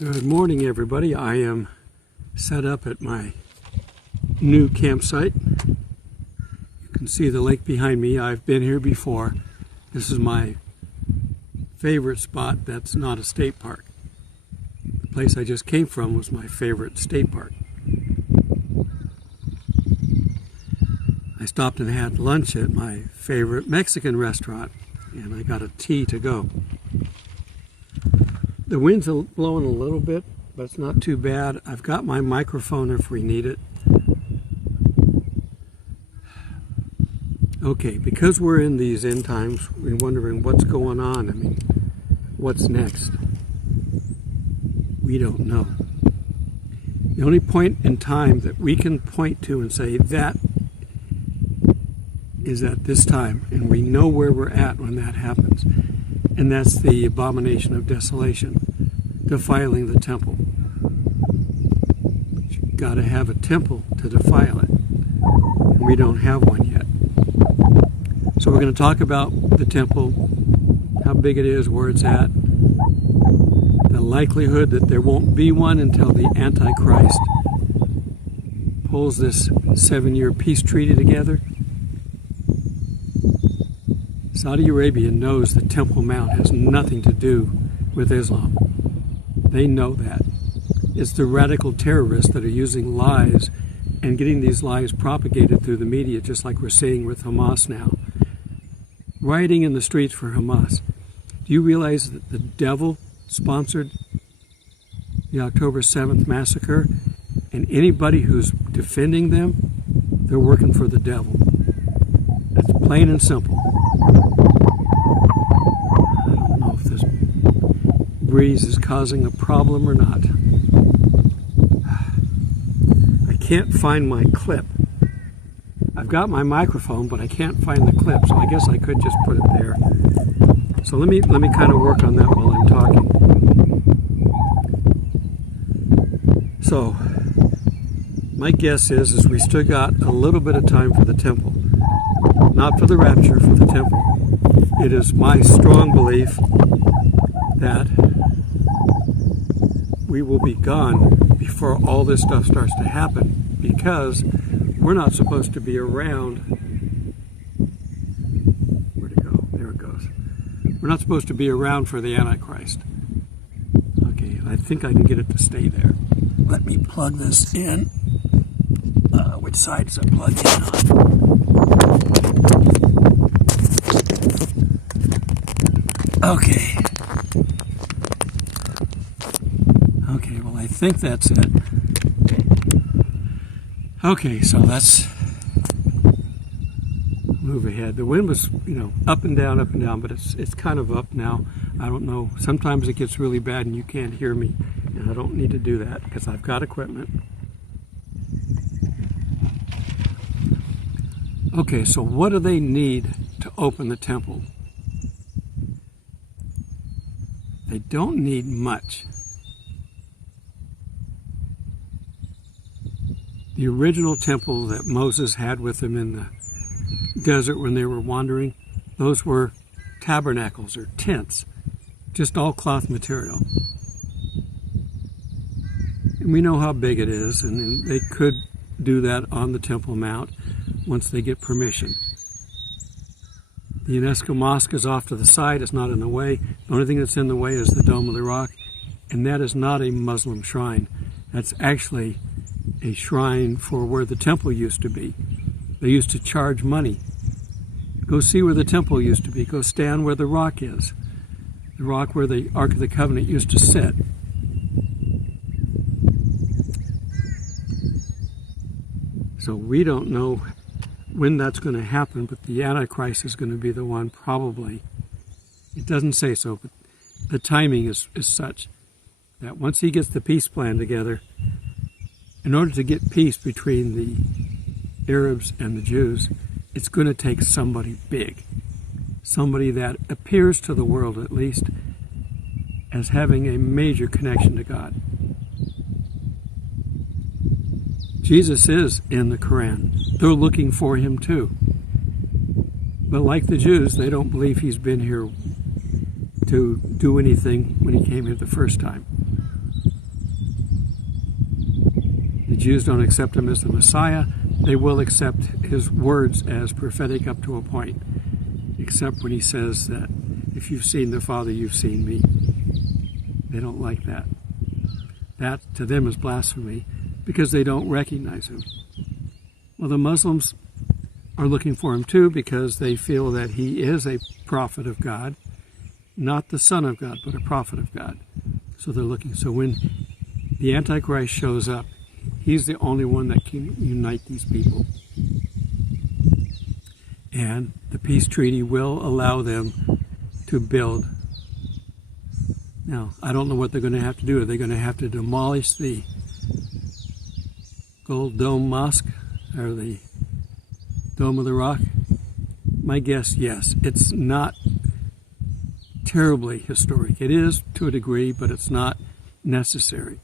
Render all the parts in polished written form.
Good morning, everybody. I am set up at my new campsite. You can see the lake behind me. I've been here before. This is my favorite spot that's not a state park. The place I just came from was my favorite state park. I stopped and had lunch at my favorite Mexican restaurant, and I got a tea to go. The wind's blowing a little bit, but it's not too bad. I've got my microphone if we need it. Okay, because we're in these end times, we're wondering what's going on. I mean, what's next? We don't know. The only point in time that we can point to and say that is at this time, and we know where we're at when that happens. And that's the abomination of desolation, defiling the temple. But you've got to have a temple to defile it, and we don't have one yet. So we're going to talk about the temple, how big it is, where it's at, the likelihood that there won't be one until the antichrist pulls this 7-year peace treaty together. Saudi Arabia knows the Temple Mount has nothing to do with Islam. They know that. It's the radical terrorists that are using lies and getting these lies propagated through the media, just like we're seeing with Hamas now. Rioting in the streets for Hamas. Do you realize that the devil sponsored the October 7th massacre? And anybody who's defending them, they're working for the devil. That's plain and simple. I don't know if this breeze is causing a problem or not. I can't find my clip. I've got my microphone, but I can't find the clip, so I guess I could just put it there. So let me kind of work on that while I'm talking. So my guess is we still got a little bit of time for the temple. Not for the rapture, for the temple. It is my strong belief that we will be gone before all this stuff starts to happen, because we're not supposed to be around. Where'd it go? There it goes. We're not supposed to be around for the Antichrist. Okay, I think I can get it to stay there. Let me plug this in. Which side does it plug in on? Okay. Okay, well, I think that's it. Okay, so let's move ahead. The wind was, up and down, but it's kind of up now. I don't know. Sometimes it gets really bad and you can't hear me, and I don't need to do that because I've got equipment. Okay, so what do they need to open the temple? They don't need much. The original temple that Moses had with him in the desert when they were wandering, those were tabernacles or tents, just all cloth material. And we know how big it is, and they could do that on the Temple Mount once they get permission. The UNESCO Mosque is off to the side. It's not in the way. The only thing that's in the way is the Dome of the Rock, and that is not a Muslim shrine. That's actually a shrine for where the temple used to be. They used to charge money. Go see where the temple used to be. Go stand where the rock is. The rock where the Ark of the Covenant used to sit. So we don't know when that's going to happen, but the Antichrist is going to be the one probably. It doesn't say so, but the timing is such that once he gets the peace plan together, in order to get peace between the Arabs and the Jews, it's going to take somebody big, somebody that appears to the world at least as having a major connection to God. Jesus is in the Quran. They're looking for him too. But like the Jews, they don't believe he's been here to do anything when he came here the first time. The Jews don't accept him as the Messiah. They will accept his words as prophetic up to a point, except when he says that if you've seen the Father, you've seen me. They don't like that. That to them is blasphemy because they don't recognize him. Well, the Muslims are looking for him too because they feel that he is a prophet of God, not the Son of God, but a prophet of God. So they're looking. So when the Antichrist shows up, he's the only one that can unite these people. And the peace treaty will allow them to build. Now, I don't know what they're going to have to do. Are they going to have to demolish the Gold Dome Mosque or the Dome of the Rock? My guess, yes. It's not terribly historic. It is to a degree, but it's not necessary.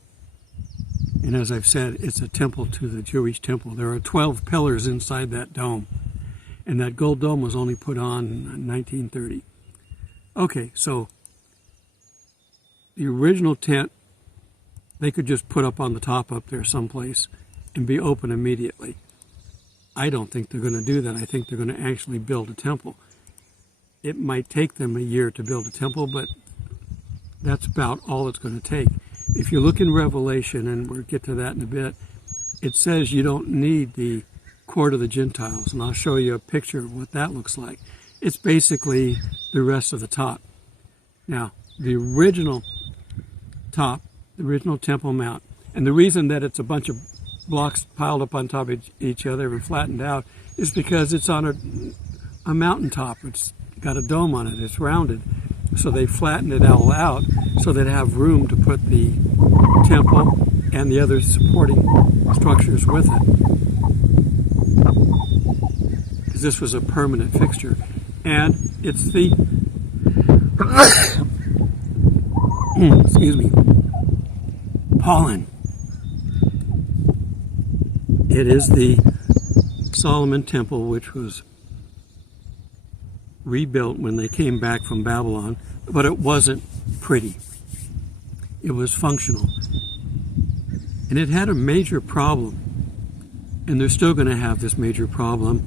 And as I've said, it's a temple to the Jewish temple. There are 12 pillars inside that dome. And that gold dome was only put on in 1930. Okay, so the original tent, they could just put up on the top up there someplace and be open immediately. I don't think they're going to do that. I think they're going to actually build a temple. It might take them a year to build a temple, but that's about all it's going to take. If you look in Revelation, and we'll get to that in a bit, it says you don't need the court of the Gentiles, and I'll show you a picture of what that looks like. It's basically the rest of the top. Now, the original top, the original Temple Mount, and the reason that it's a bunch of blocks piled up on top of each other and flattened out is because it's on a mountaintop. It's got a dome on it. It's rounded. So they flattened it all out so they'd have room to put the temple and the other supporting structures with it. Because this was a permanent fixture. And it's the excuse me, pollen. It is the Solomon Temple, which was rebuilt when they came back from Babylon, but it wasn't pretty. It was functional. And it had a major problem. And they're still going to have this major problem,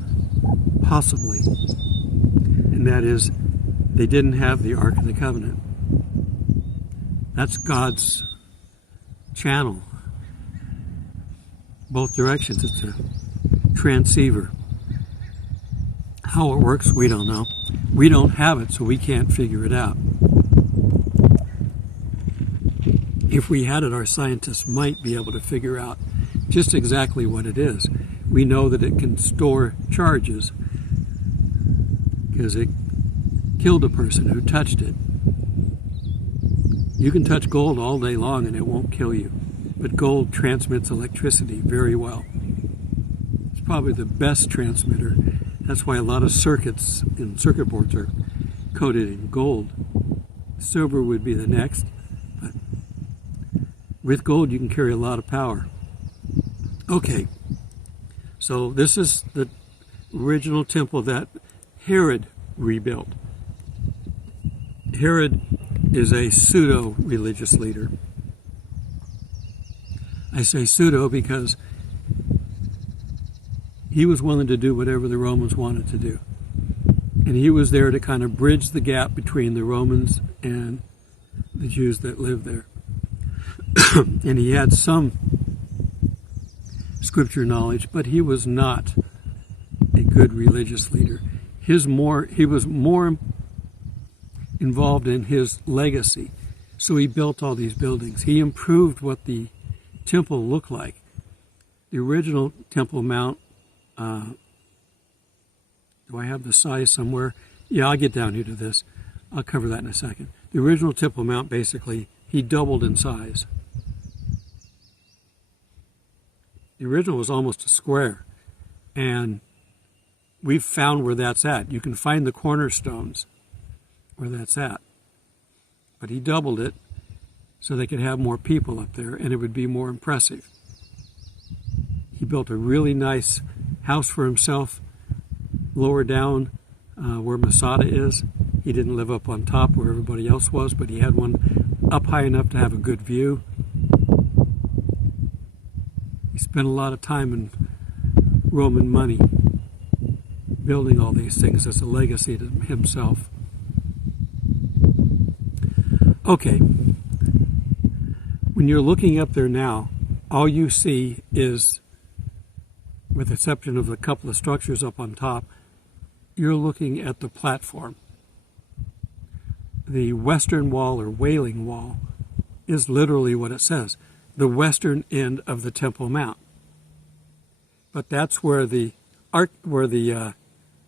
possibly. And that is, they didn't have the Ark of the Covenant. That's God's channel. Both directions. It's a transceiver. How it works, we don't know. We don't have it, so we can't figure it out. If we had it, our scientists might be able to figure out just exactly what it is. We know that it can store charges because it killed a person who touched it. You can touch gold all day long and it won't kill you, but gold transmits electricity very well. It's probably the best transmitter. That's why a lot of circuits and circuit boards are coated in gold. Silver would be the next, but with gold you can carry a lot of power. Okay, so this is the original temple that Herod rebuilt. Herod is a pseudo-religious leader. I say pseudo because he was willing to do whatever the Romans wanted to do. And he was there to kind of bridge the gap between the Romans and the Jews that lived there. And he had some scripture knowledge, but he was not a good religious leader. He was more involved in his legacy. So he built all these buildings. He improved what the temple looked like. The original Temple Mount, do I have the size somewhere? Yeah, I'll get down here to this. I'll cover that in a second. The original Temple Mount, basically, he doubled in size. The original was almost a square, and we've found where that's at. You can find the cornerstones where that's at. But he doubled it so they could have more people up there, and it would be more impressive. He built a really nice house for himself lower down where Masada is. He didn't live up on top where everybody else was, but he had one up high enough to have a good view. He spent a lot of time in Roman money building all these things as a legacy to himself. Okay, when you're looking up there now, all you see is, with the exception of a couple of structures up on top, you're looking at the platform. The western wall or Wailing Wall is literally what it says, the western end of the Temple Mount. But that's where the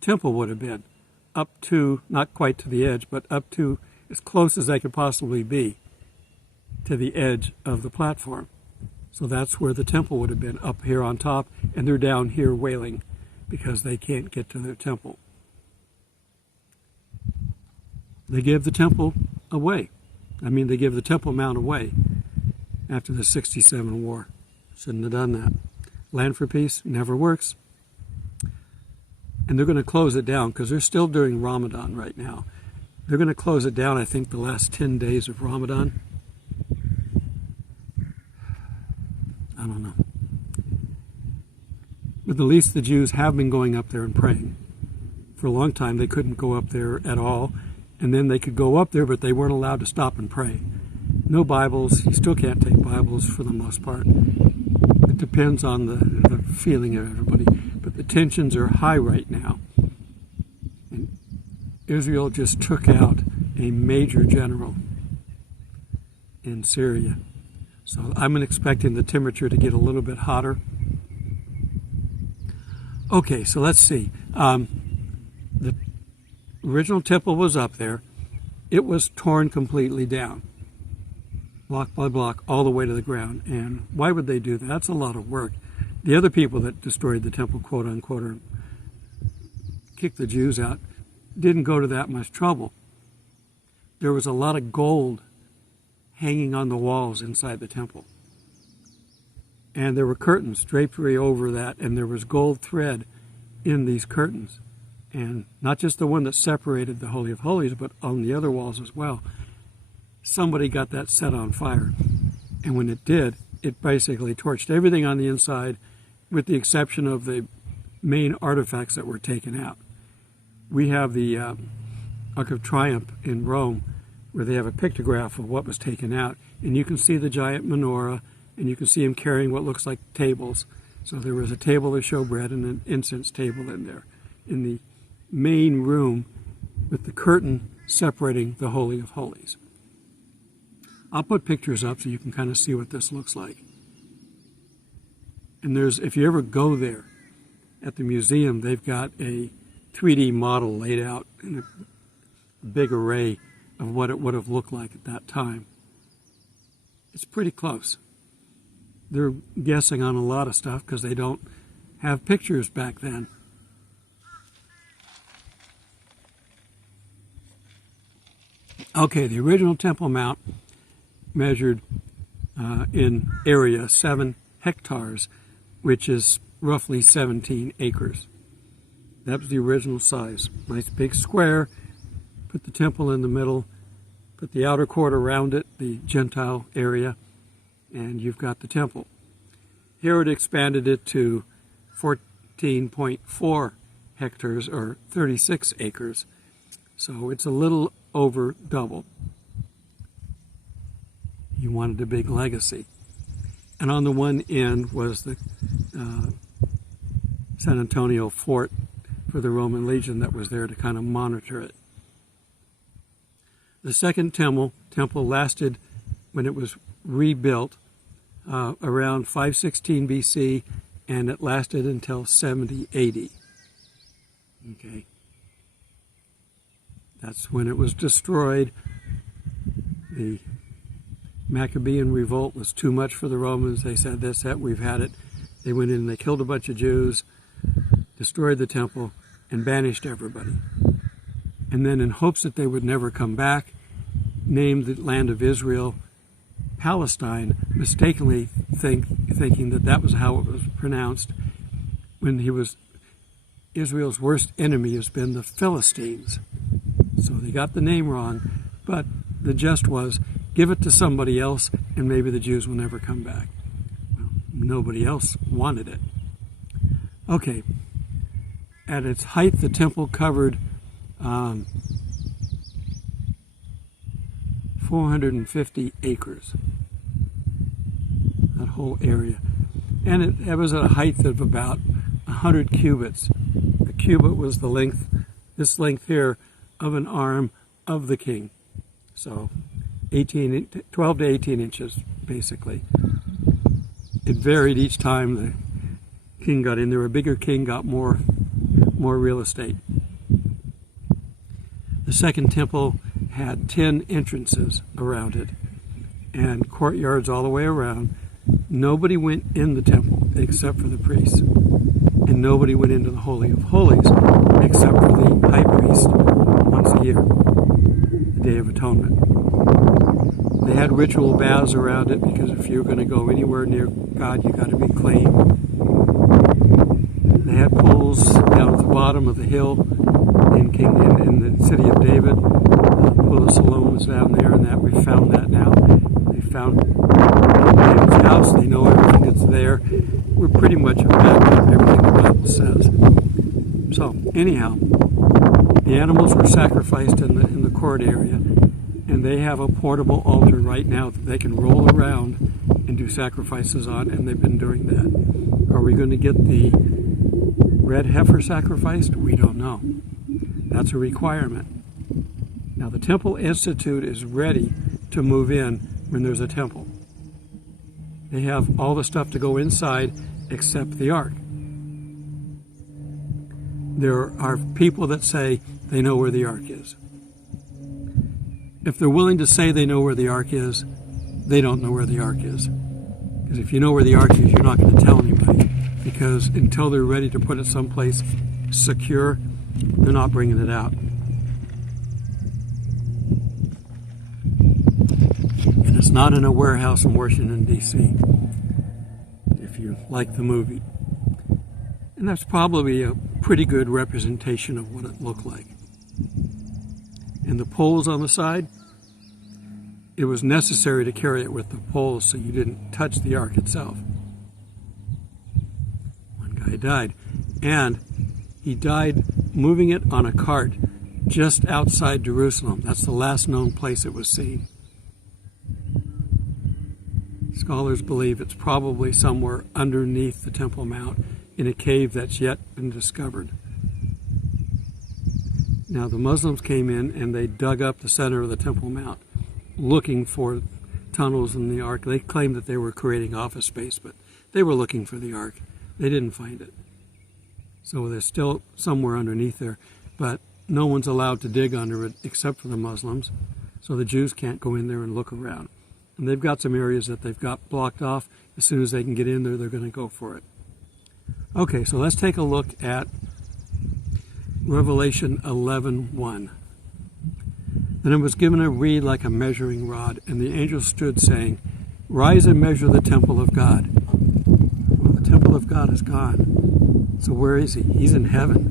temple would have been, up to, not quite to the edge, but up to as close as they could possibly be to the edge of the platform. So that's where the temple would have been, up here on top, and they're down here wailing because they can't get to their temple. They gave the temple away. They gave the Temple Mount away after the 67 war. Shouldn't have done that. Land for peace never works. And they're going to close it down because they're still doing Ramadan right now. They're going to close it down, I think, the last 10 days of Ramadan. I don't know. But at least the Jews have been going up there and praying. For a long time, they couldn't go up there at all. And then they could go up there, but they weren't allowed to stop and pray. No Bibles. You still can't take Bibles for the most part. It depends on the feeling of everybody. But the tensions are high right now. And Israel just took out a major general in Syria. So I'm expecting the temperature to get a little bit hotter. Okay, so let's see. The original temple was up there. It was torn completely down, block by block, all the way to the ground. And why would they do that? That's a lot of work. The other people that destroyed the temple, quote unquote, or kicked the Jews out, didn't go to that much trouble. There was a lot of gold hanging on the walls inside the temple. And there were curtains, drapery over that, and there was gold thread in these curtains. And not just the one that separated the Holy of Holies, but on the other walls as well. Somebody got that set on fire. And when it did, it basically torched everything on the inside, with the exception of the main artifacts that were taken out. We have the Ark of Triumph in Rome, where they have a pictograph of what was taken out. And you can see the giant menorah, and you can see him carrying what looks like tables. So there was a table of showbread and an incense table in there, in the main room with the curtain separating the Holy of Holies. I'll put pictures up so you can kind of see what this looks like. And if you ever go there at the museum, they've got a 3D model laid out in a big array of what it would have looked like at that time. It's pretty close. They're guessing on a lot of stuff because they don't have pictures back then. Okay, the original Temple Mount measured in area 7 hectares, which is roughly 17 acres. That was the original size. Nice big square. Put the temple in the middle. Put the outer court around it, the Gentile area, and you've got the temple. Here it expanded it to 14.4 hectares, or 36 acres. So it's a little over double. You wanted a big legacy. And on the one end was the San Antonio fort for the Roman legion that was there to kind of monitor it. The second temple lasted, when it was rebuilt, around 516 BC, and it lasted until 70 AD. Okay. That's when it was destroyed. The Maccabean revolt was too much for the Romans. They said, "That's it, we've had it." They went in and they killed a bunch of Jews, destroyed the temple, and banished everybody. And then, in hopes that they would never come back, named the land of Israel Palestine, mistakenly thinking that that was how it was pronounced, when Israel's worst enemy has been the Philistines. So they got the name wrong, but the gist was, give it to somebody else, and maybe the Jews will never come back. Well, Nobody else wanted it. Okay. At its height, the temple covered 450 acres. That whole area. And it was at a height of about 100 cubits. A cubit was the length, this length here, of an arm of the king. So 12 to 18 inches, basically. It varied each time the king got in there. A bigger king got more real estate. The second temple had 10 entrances around it and courtyards all the way around. Nobody went in the temple except for the priests. And nobody went into the Holy of Holies except for the high priest once a year, the Day of Atonement. They had ritual baths around it because if you're going to go anywhere near God, you got to be clean. They had pools down at the bottom of the hill in the city of David. Pool of Siloam is down there, and that we found that now. They found David's house. They know everything that's there. We're pretty much backed up everything the Bible says. So anyhow, the animals were sacrificed in the court area, and they have a portable altar right now that they can roll around and do sacrifices on, and they've been doing that. Are we going to get the red heifer sacrificed? We don't know. That's a requirement. Now the Temple Institute is ready to move in when there's a temple. They have all the stuff to go inside except the ark. There are people that say they know where the ark is. If they're willing to say they know where the ark is, they don't know where the ark is. Because if you know where the ark is, you're not going to tell anybody. Because until they're ready to put it someplace secure, they're not bringing it out. And it's not in a warehouse in Washington, D.C., if you like the movie. And that's probably a pretty good representation of what it looked like. And the poles on the side, it was necessary to carry it with the poles so you didn't touch the ark itself. One guy died. And he died moving it on a cart just outside Jerusalem. That's the last known place it was seen. Scholars believe it's probably somewhere underneath the Temple Mount in a cave that's yet been discovered. Now the Muslims came in and they dug up the center of the Temple Mount looking for tunnels in the ark. They claimed that they were creating office space, but they were looking for the ark. They didn't find it. So they're still somewhere underneath there, but no one's allowed to dig under it except for the Muslims, so the Jews can't go in there and look around. And they've got some areas that they've got blocked off. As soon as they can get in there, they're going to go for it. Okay, so let's take a look at Revelation 11:1. Then it was given a reed like a measuring rod, and the angel stood saying, "Rise and measure the temple of God." Well, the temple of God is gone. So where is he? He's in heaven.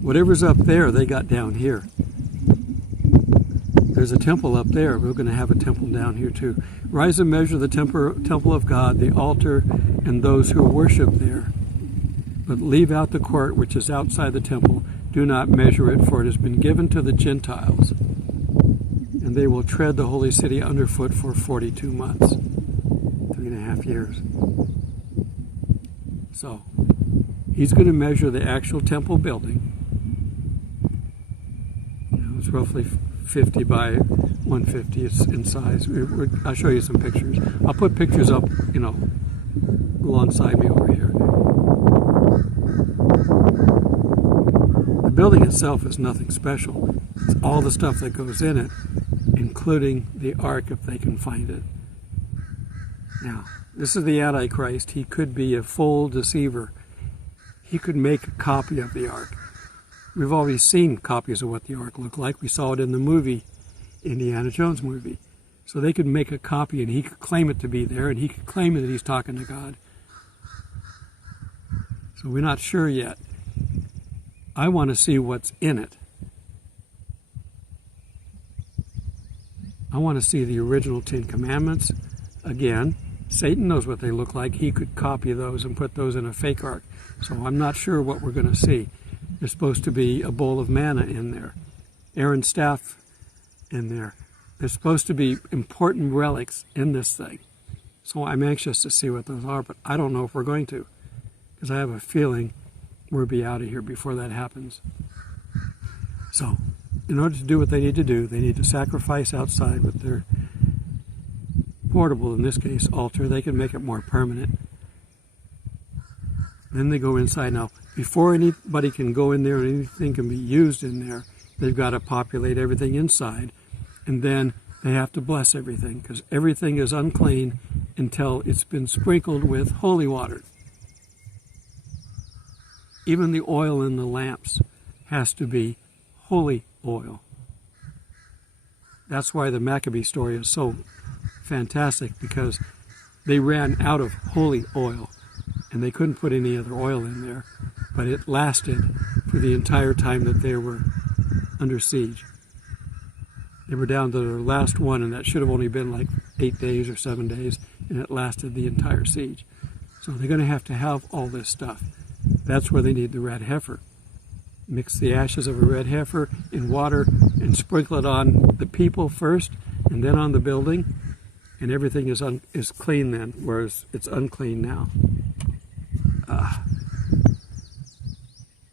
Whatever's up there, they got down here. There's a temple up there. We're going to have a temple down here too. Rise and measure the temple of God, the altar, and those who worship there. But leave out the court which is outside the temple. Do not measure it, for it has been given to the Gentiles. And they will tread the holy city underfoot for 42 months. 3.5 years. So, he's going to measure the actual temple building. It's roughly 50 by 150 in size. I'll show you some pictures. I'll put pictures up, alongside me over here. The building itself is nothing special. It's all the stuff that goes in it, including the ark if they can find it. Now, this is the Antichrist. He could be a full deceiver. He could make a copy of the ark. We've already seen copies of what the ark looked like. We saw it in the movie, Indiana Jones movie. So they could make a copy and he could claim it to be there and he could claim that he's talking to God. So we're not sure yet. I want to see what's in it. I want to see the original 10 Commandments again. Satan knows what they look like. He could copy those and put those in a fake ark. So I'm not sure what we're going to see. There's supposed to be a bowl of manna in there, Aaron's staff in there. There's supposed to be important relics in this thing. So I'm anxious to see what those are, but I don't know if we're going to, because I have a feeling we'll be out of here before that happens. So in order to do what they need to sacrifice outside with their portable, in this case, altar. They can make it more permanent. Then they go inside. Now, before anybody can go in there and anything can be used in there, they've got to populate everything inside. And then they have to bless everything, because everything is unclean until it's been sprinkled with holy water. Even the oil in the lamps has to be holy oil. That's why the Maccabee story is so fantastic, because they ran out of holy oil and they couldn't put any other oil in there, but it lasted for the entire time that they were under siege. They were down to their last one, and that should have only been like 8 days or 7 days, and it lasted the entire siege. So they're going to have all this stuff. That's where they need the red heifer. Mix the ashes of a red heifer in water and sprinkle it on the people first and then on the building, and everything is clean then, whereas it's unclean now.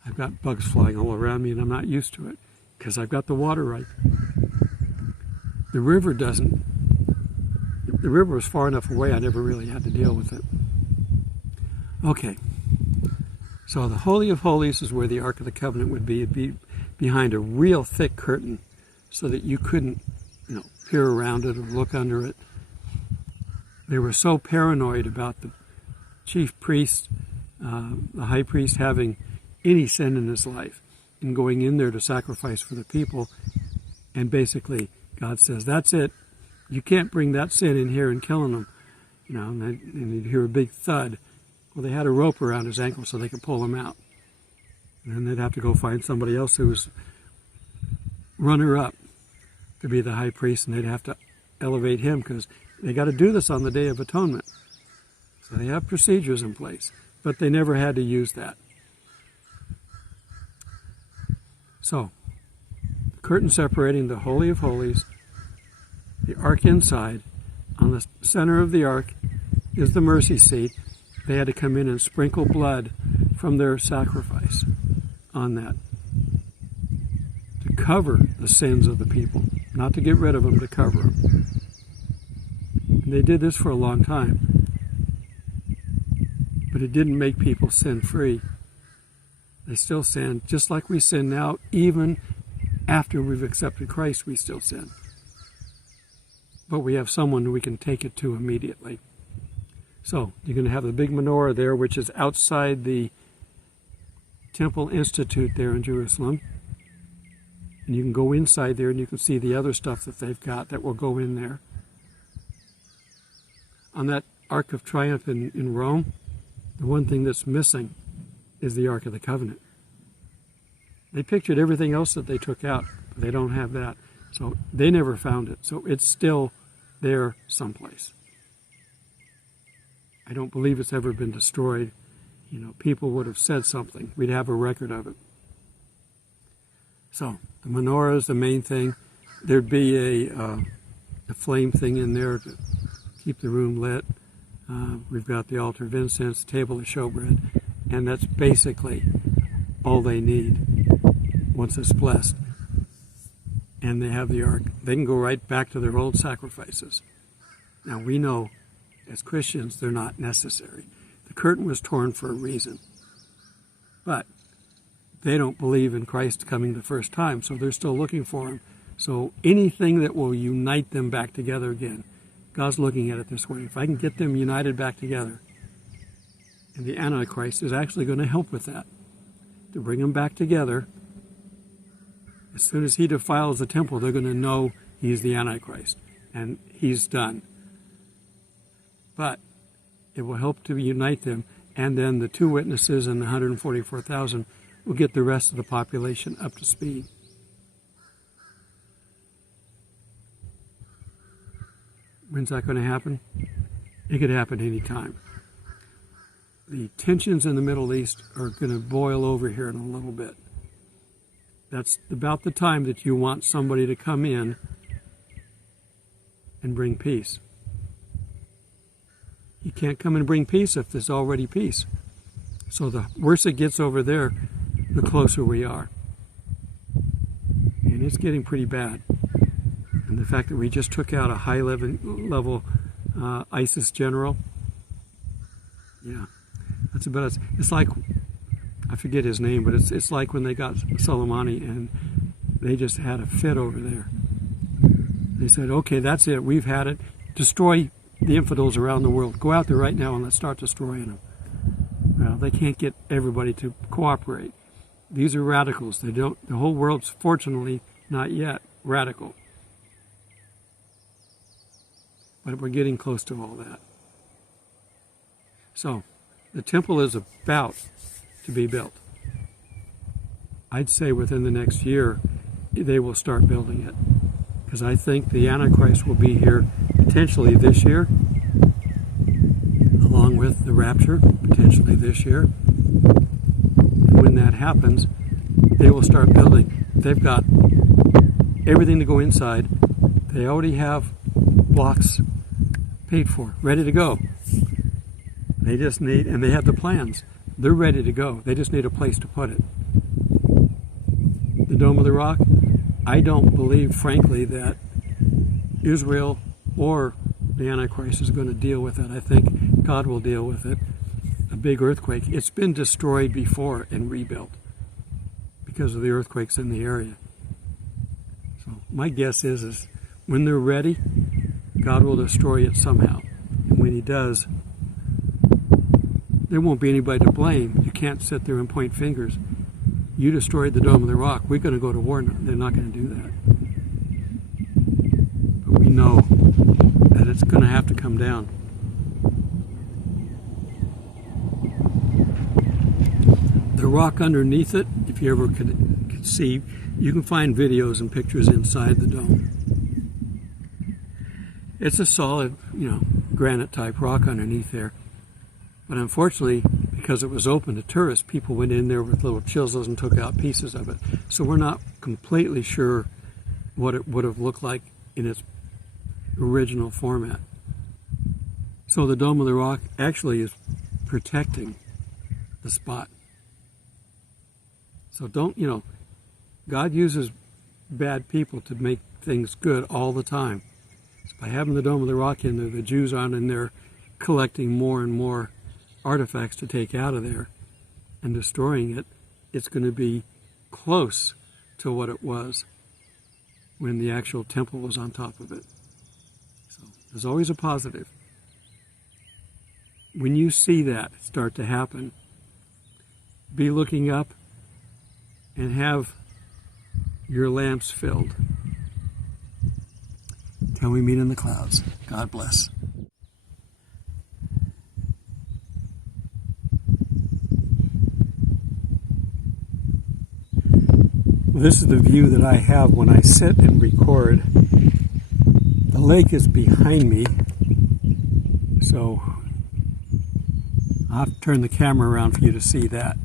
I've got bugs flying all around me and I'm not used to it because I've got the water right. The river doesn't. The river was far enough away I never really had to deal with it. Okay. So the Holy of Holies is where the Ark of the Covenant would be. It'd be behind a real thick curtain so that you couldn't, peer around it or look under it. They were so paranoid about the chief priest, the high priest, having any sin in his life and going in there to sacrifice for the people. And basically, God says, that's it. You can't bring that sin in here and killing them. And you'd hear a big thud. Well, they had a rope around his ankle so they could pull him out. And then they'd have to go find somebody else who was runner-up to be the high priest, and they'd have to elevate him because they got to do this on the Day of Atonement. So they have procedures in place, but they never had to use that. So, the curtain separating the Holy of Holies, the Ark inside. On the center of the Ark is the mercy seat. They had to come in and sprinkle blood from their sacrifice on that to cover the sins of the people, not to get rid of them, to cover them. And they did this for a long time, but it didn't make people sin-free. They still sin, just like we sin now. Even after we've accepted Christ, we still sin. But we have someone we can take it to immediately. So you're going to have the big menorah there, which is outside the Temple Institute there in Jerusalem. And you can go inside there and you can see the other stuff that they've got that will go in there. On that Ark of Triumph in Rome, the one thing that's missing is the Ark of the Covenant. They pictured everything else that they took out, but they don't have that. So they never found it. So it's still there someplace. I don't believe it's ever been destroyed. People would have said something. We'd have a record of it. So the menorah is the main thing. There'd be a flame thing in there to keep the room lit. We've got the altar of incense, the table of showbread, and that's basically all they need once it's blessed. And they have the ark. They can go right back to their old sacrifices. Now we know, as Christians, they're not necessary. The curtain was torn for a reason. But they don't believe in Christ coming the first time, so they're still looking for him. So anything that will unite them back together again, God's looking at it this way. If I can get them united back together, and the Antichrist is actually going to help with that, to bring them back together. As soon as he defiles the temple, they're going to know he's the Antichrist, and he's done. But it will help to unite them, and then the 2 witnesses and the 144,000 will get the rest of the population up to speed. When's that going to happen? It could happen any time. The tensions in the Middle East are going to boil over here in a little bit. That's about the time that you want somebody to come in and bring peace. You can't come and bring peace if there's already peace. So the worse it gets over there, the closer we are. And it's getting pretty bad. And the fact that we just took out a high-level ISIS general, yeah, that's about it. It's like, I forget his name, but it's like when they got Soleimani and they just had a fit over there. They said, okay, that's it, we've had it. Destroy the infidels around the world. Go out there right now and let's start destroying them. Well, they can't get everybody to cooperate. These are radicals. They don't. The whole world's, fortunately, not yet radical. But we're getting close to all that. So, the temple is about to be built. I'd say within the next year, they will start building it. Because I think the Antichrist will be here potentially this year, along with the rapture, potentially this year. And when that happens, they will start building. They've got everything to go inside. They already have blocks paid for, ready to go. They just need, and they have the plans. They're ready to go. They just need a place to put it. The Dome of the Rock, I don't believe, frankly, that Israel or the Antichrist is going to deal with it. I think God will deal with it. A big earthquake. It's been destroyed before and rebuilt because of the earthquakes in the area. So my guess is when they're ready, God will destroy it somehow. And when he does, there won't be anybody to blame. You can't sit there and point fingers. You destroyed the Dome of the Rock. We're going to go to war now. They're not going to do that. But we know that it's going to have to come down. The rock underneath it, if you ever could see, you can find videos and pictures inside the dome. It's a solid, granite type rock underneath there. But unfortunately, because it was open to tourists, people went in there with little chisels and took out pieces of it. So we're not completely sure what it would have looked like in its original format. So the Dome of the Rock actually is protecting the spot. So God uses bad people to make things good all the time. So by having the Dome of the Rock in there, the Jews aren't in there collecting more and more artifacts to take out of there and destroying it. It's going to be close to what it was when the actual temple was on top of it. So there's always a positive. When you see that start to happen, be looking up and have your lamps filled. Till we meet in the clouds. God bless. This is the view that I have when I sit and record. The lake is behind me, so I'll have to turn the camera around for you to see that.